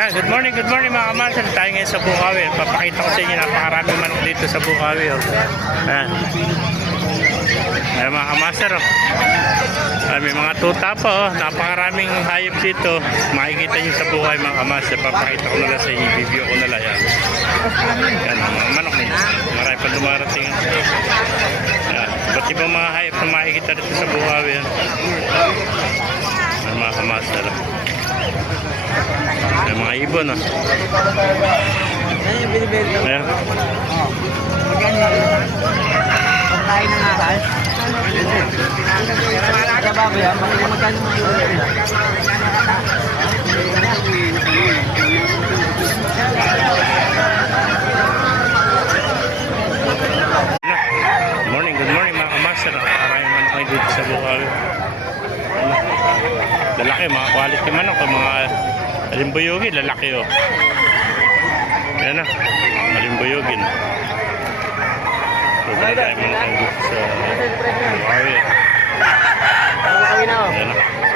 Yeah, good morning mga kamaster. Tayo ngayon sa Bukawi. Papakita ko sa inyo, napakaraming manok dito sa Bukawi. Oh. Ayan. Ayan mga kamaster. Oh. May mga tuta pa. Oh. Napakaraming hayop dito. Makikita nyo sa Bukawi mga kamaster. Papakita ko na lang sa inyo. Video ko na lang yan. Ayan ang mga manok nyo. Marami pa dumarating. Ayan. Ba't ibang mga hayop na makikita dito sa Bukawi. Ayan mga kamaster. Oh. May mga ibon, no? Ayan. Pagkain na nga, baboy, magkano mo Good morning mga kamaster. Maraming manok kayo dito sa Bukawi. Lalaki, mga quality manok, mga alimbuyugin, lalaki oh. Yan na, alimbuyugin. So, tayo mga kayo dito sa Bukawi. Yan na.